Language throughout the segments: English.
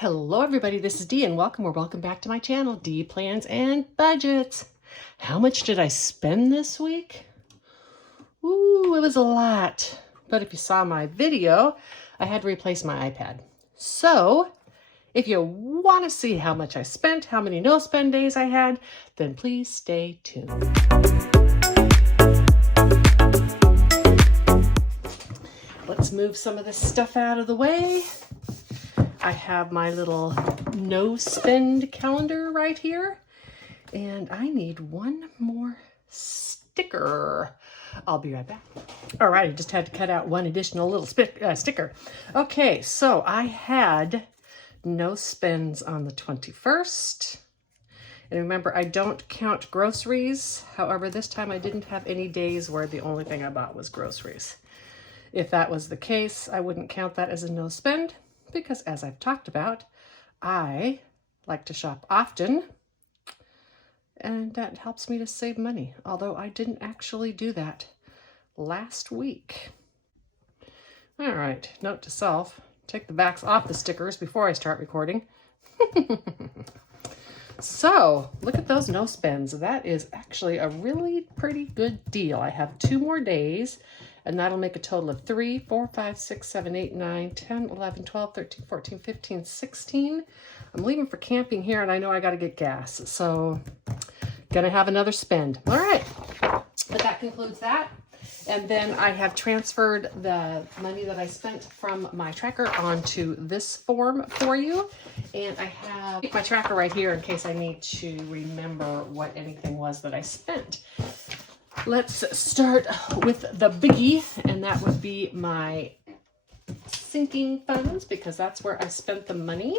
Hello everybody, this is Dee and welcome back to my channel, Dee Plans and Budgets. How much did I spend this week? Ooh, it was a lot. But if you saw my video, I had to replace my iPad. So, if you want to see how much I spent, how many no-spend days I had, then please stay tuned. Let's move some of this stuff out of the way. I have my little no spend calendar right here, and I need one more sticker. I'll be right back. All right, I just had to cut out one additional little sticker. Okay, so I had no spends on the 21st. And remember, I don't count groceries. However, this time I didn't have any days where the only thing I bought was groceries. If that was the case, I wouldn't count that as a no spend, because as I've talked about, I like to shop often, and that helps me to save money, although I didn't actually do that last week. All right, note to self, take the backs off the stickers before I start recording. So, look at those no spends. That is actually a really pretty good deal. I have 2 more days, and that'll make a total of 3, 4, 5, 6, 7, 8, 9, 10, 11, 12, 13, 14, 15, 16. I'm leaving for camping here, and I know I got to get gas, so gonna have another spend. All right, but that concludes that. And then I have transferred the money that I spent from my tracker onto this form for you. And I have my tracker right here in case I need to remember what anything was that I spent. Let's start with the biggie, and that would be my sinking funds, because that's where I spent the money.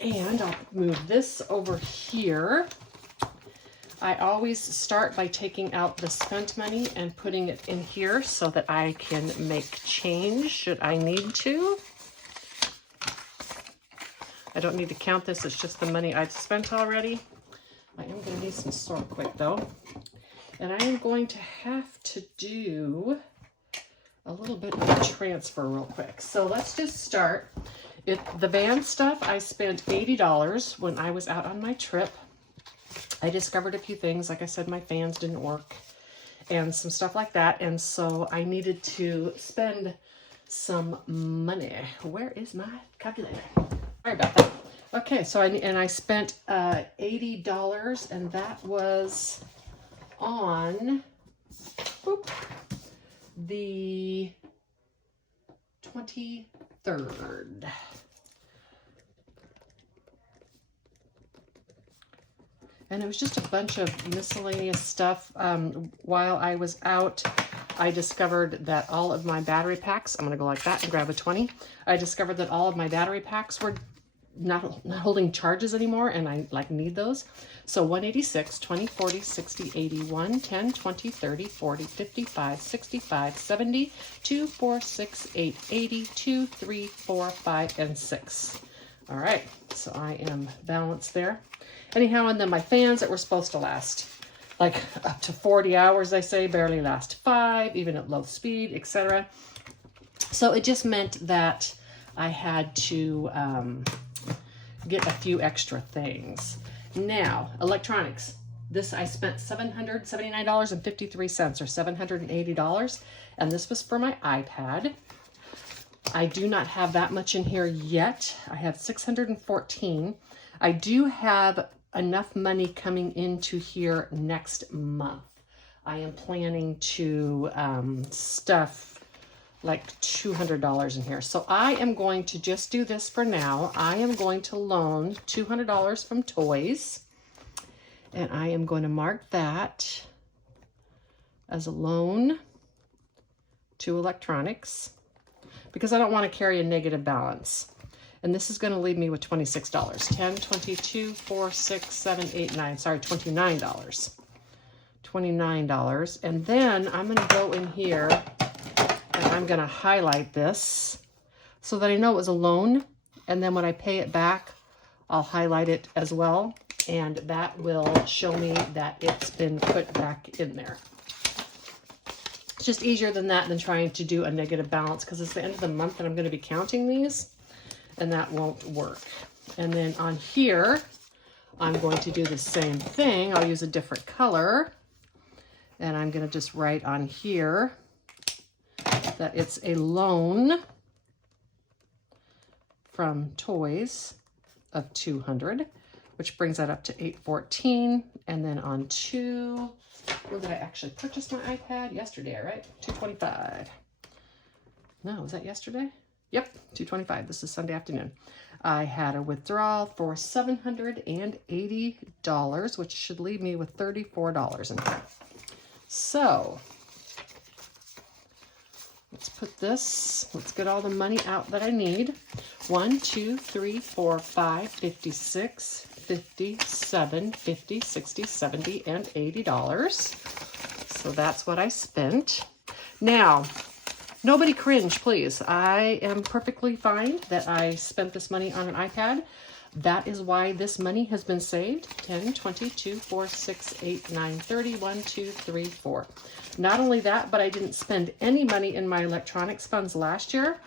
And I'll move this over here. I always start by taking out the spent money and putting it in here so that I can make change should I need to. I don't need to count this, it's just the money I've spent already. I am going to need some sort quick though. And I am going to have to do a little bit of a transfer real quick. So let's just start. The van stuff, I spent $80 when I was out on my trip. I discovered a few things. Like I said, my fans didn't work and some stuff like that. And so I needed to spend some money. Where is my calculator? Sorry about that. Okay, so I spent $80, and that was on the 23rd. And it was just a bunch of miscellaneous stuff. While I was out, I discovered that all of my battery packs, I'm gonna go like that and grab a 20. I discovered that all of my battery packs were not holding charges anymore, and I need those. So 186, 20, 40, 60, 80, 1, 10, 20, 30, 40, 55, 65, 70, 2, 4, 6, 8, 80, 2, 3, 4, 5, and 6. All right, so I am balanced there. Anyhow, and then my fans that were supposed to last like up to 40 hours, they say, barely last 5, even at low speed, etc. So it just meant that I had to get a few extra things. Now, electronics. This I spent $779.53, or $780, and this was for my iPad. I do not have that much in here yet. I have $614. I do have enough money coming into here next month. I am planning to stuff like $200 in here. So I am going to just do this for now. I am going to loan $200 from toys, and I am going to mark that as a loan to electronics, because I don't want to carry a negative balance. And this is going to leave me with $26. 10, 22, 4, 6, 7, 8, 9. Sorry, $29. $29. And then I'm going to go in here and I'm going to highlight this so that I know it was a loan. And then when I pay it back, I'll highlight it as well. And that will show me that it's been put back in there. It's just easier than that than trying to do a negative balance, because it's the end of the month and I'm going to be counting these. and that won't work. And then on here, I'm going to do the same thing. I'll use a different color, and I'm going to just write on here that it's a loan from Toys of 200, which brings that up to 814. And then on where did I actually purchase my iPad? Yesterday, right? 225. No, was that yesterday? Yep, 225. This is Sunday afternoon. I had a withdrawal for $780, which should leave me with $34 in here. So let's get all the money out that I need. 1, 2, 3, 4, 5, 56, 57, 50, 60, 70, and $80. So that's what I spent. Now, nobody cringe, please. I am perfectly fine that I spent this money on an iPad. That is why this money has been saved. 10, 20, 2, 4, 6, 8, 9, 30, 1, 2, 3, 4. Not only that, but I didn't spend any money in my electronics funds last year.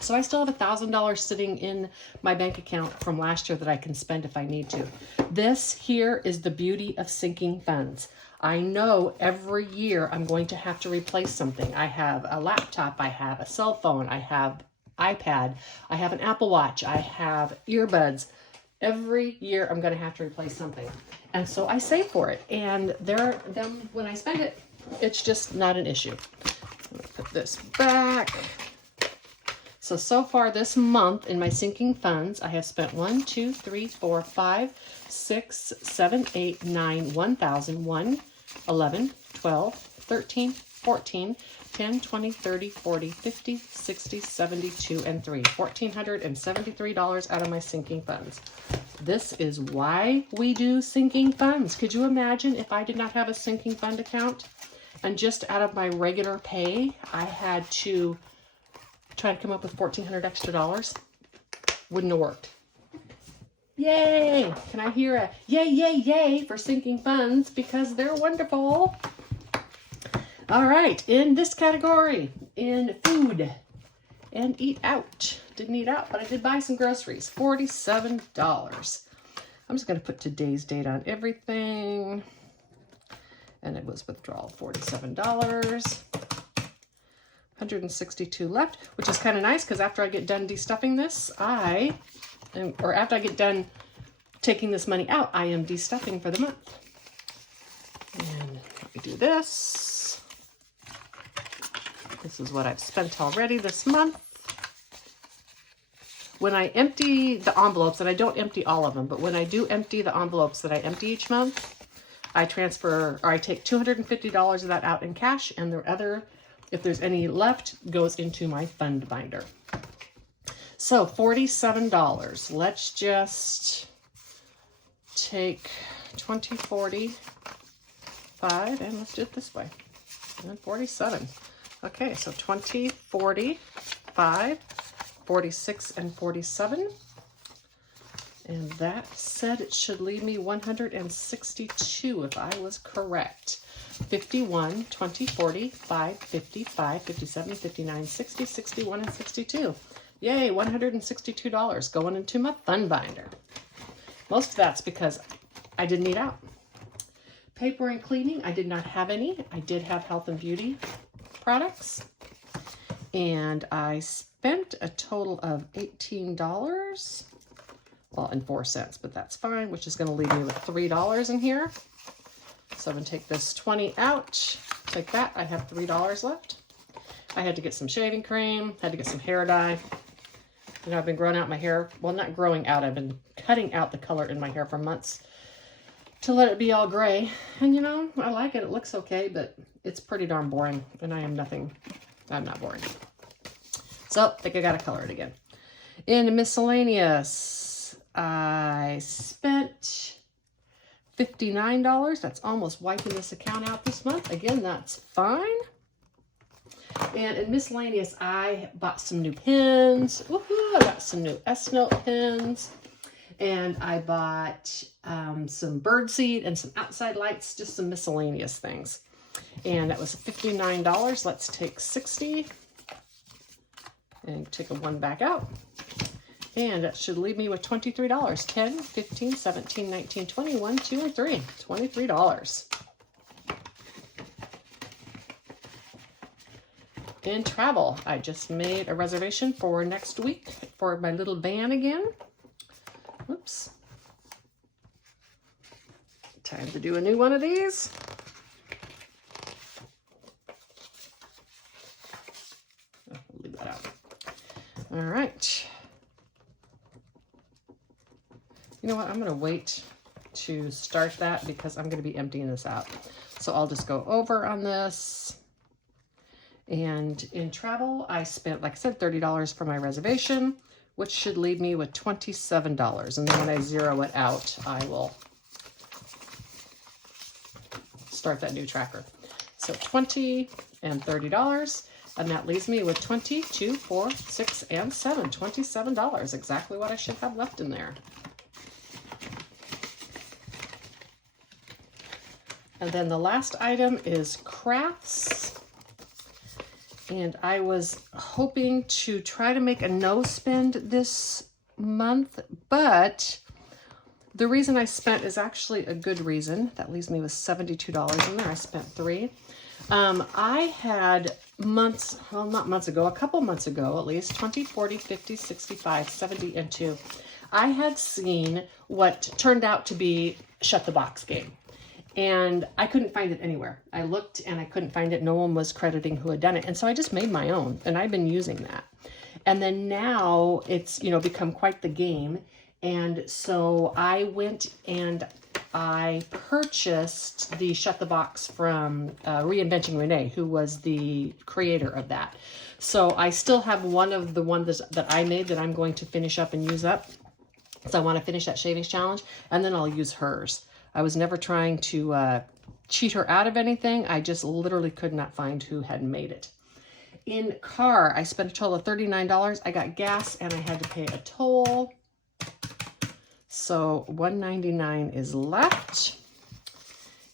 So I still have $1,000 sitting in my bank account from last year that I can spend if I need to. This here is the beauty of sinking funds. I know every year I'm going to have to replace something. I have a laptop, I have a cell phone, I have iPad, I have an Apple Watch, I have earbuds. Every year I'm going to have to replace something. And so I save for it. And then when I spend it, it's just not an issue. Let me put this back. So far this month in my sinking funds, I have spent 1, 2, 3, 4, 5, 6, 7, 8, 9, 1,000, 1, 11, 12, 13, 14, 10, 20, 30, 40, 50, 60, 72, and 3. $1,473 out of my sinking funds. This is why we do sinking funds. Could you imagine if I did not have a sinking fund account and just out of my regular pay, I had to try to come up with $1,400 extra? Wouldn't have worked. Yay! Can I hear a yay, yay, yay for sinking funds because they're wonderful. All right, in this category, in food and eat out. Didn't eat out, but I did buy some groceries. $47. I'm just going to put today's date on everything. And it was withdrawal $47. 162 left, which is kind of nice because after I get done destuffing this, after I get done taking this money out, I am destuffing for the month. And let me do this. This is what I've spent already this month. When I empty the envelopes, and I don't empty all of them, but when I do empty the envelopes that I empty each month, I take $250 of that out in cash, and the other, if there's any left, goes into my fund binder. So $47. Let's just take 20, 40, 5, and let's do it this way. And 47. Okay, so 20, 40, 5, 46, and 47. And that said it should leave me 162 if I was correct. 51, 20, 40, 5, 55, 57, 59, 60, 61, and 62. Yay, $162 going into my fund binder. Most of that's because I didn't eat out. Paper and cleaning, I did not have any. I did have health and beauty products. And I spent a total of $18. Well, and 4 cents, but that's fine, which is going to leave me with $3 in here. So I'm going to take this 20 out, take that, I have $3 left. I had to get some shaving cream, had to get some hair dye. You know, I've been growing out my hair, well, not growing out, I've been cutting out the color in my hair for months to let it be all gray. And you know, I like it, it looks okay, but it's pretty darn boring, and I'm not boring. So, I think I gotta color it again. In miscellaneous, I spent $59. That's almost wiping this account out this month. Again, that's fine. And in miscellaneous, I bought some new pins. Woohoo! I got some new S-Note pins. And I bought some birdseed and some outside lights, just some miscellaneous things. And that was $59. Let's take 60 and take a 1 back out. And that should leave me with $23. 10, 15, 17, 19, 20, 1, 2, and 3. $23. In travel, I just made a reservation for next week for my little van again. Oops. Time to do a new one of these. Oh, I'll leave that out. All right. You know what? I'm going to wait to start that because I'm going to be emptying this out. So I'll just go over on this. And in travel, I spent, like I said, $30 for my reservation, which should leave me with $27. And then when I zero it out, I will start that new tracker. So $20 and $30. And that leaves me with 20, 2, 4, 6, and 7. $27. Exactly what I should have left in there. And then the last item is crafts. And I was hoping to try to make a no spend this month, but the reason I spent is actually a good reason. That leaves me with $72 in there. I spent $3. I had months, well, not months ago, a couple months ago at least, 20, 40, 50, 65, 70, and 2. I had seen what turned out to be Shut the Box game. And I couldn't find it anywhere. I looked and I couldn't find it. No one was crediting who had done it. And so I just made my own, and I've been using that. And then now it's, you know, become quite the game. And so I went and I purchased the Shut the Box from Reinventing Renee, who was the creator of that. So I still have one of the ones that I made that I'm going to finish up and use up. So I want to finish that shavings challenge, and then I'll use hers. I was never trying to cheat her out of anything. I just literally could not find who had made it. In car, I spent a total of $39. I got gas and I had to pay a toll. So $199 is left.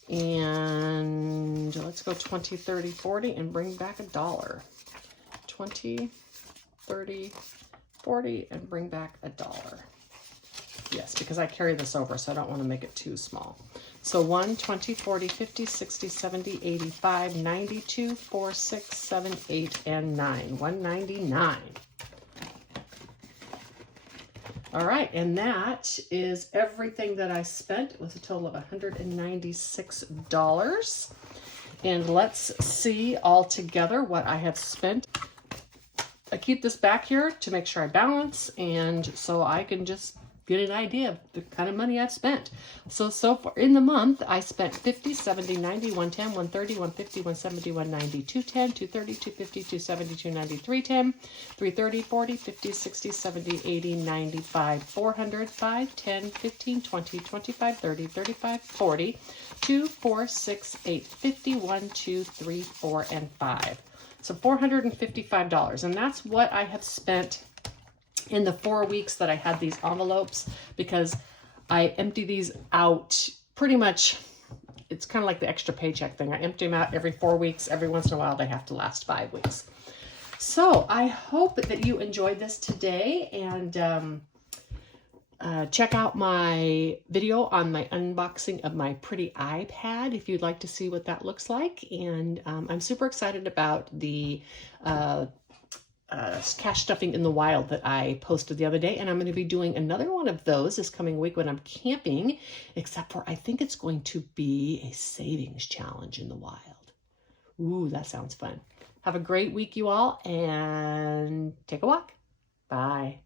And let's go 20, 30, 40 and bring back $1. 20, 30, 40 and bring back $1. Yes, because I carry this over, so I don't want to make it too small. So 1, 20, 40, 50, 60, 70, 85, 92, 4, 6, 7, 8, and 9. $199. All right, and that is everything that I spent. It was a total of $196. And let's see all together what I have spent. I keep this back here to make sure I balance, and so I can just get an idea of the kind of money I've spent. So far in the month, I spent 50, 70, 90, 110, 130, 150, 170, 190, 210, 230, 250, 270, 290, 310, 330, 40, 50, 60, 70, 80, 95, 400, 5, 10, 15, 20, 25, 30, 35, 40, 2, 4, 6, 8, 50, 1, 2, 3, 4, and 5. So $455. And that's what I have spent in the 4 weeks that I had these envelopes, because I empty these out pretty much. It's kind of like the extra paycheck thing. I empty them out every 4 weeks. Every once in a while, they have to last 5 weeks. So I hope that you enjoyed this today, and check out my video on my unboxing of my pretty iPad if you'd like to see what that looks like. And I'm super excited about the cash stuffing in the wild that I posted the other day, and I'm going to be doing another one of those this coming week when I'm camping, except for I think it's going to be a savings challenge in the wild. Ooh, that sounds fun. Have a great week, you all, and take a walk. Bye.